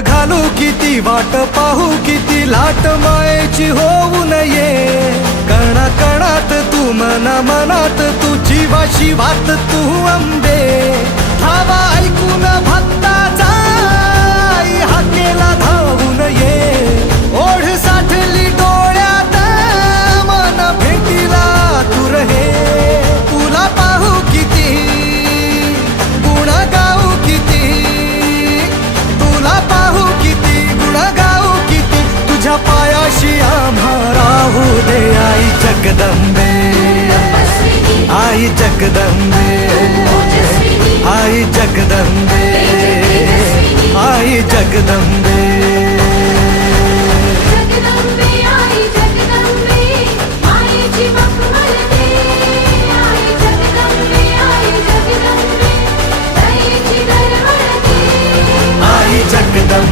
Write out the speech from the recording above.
घालू किती वाट पाहू किती लाट मायेची होऊ नये. कणा कणात तू मना मनात तू जीवा शिवात तू अंबे आई जगदंबे आई जगदंबे आई जगदंबे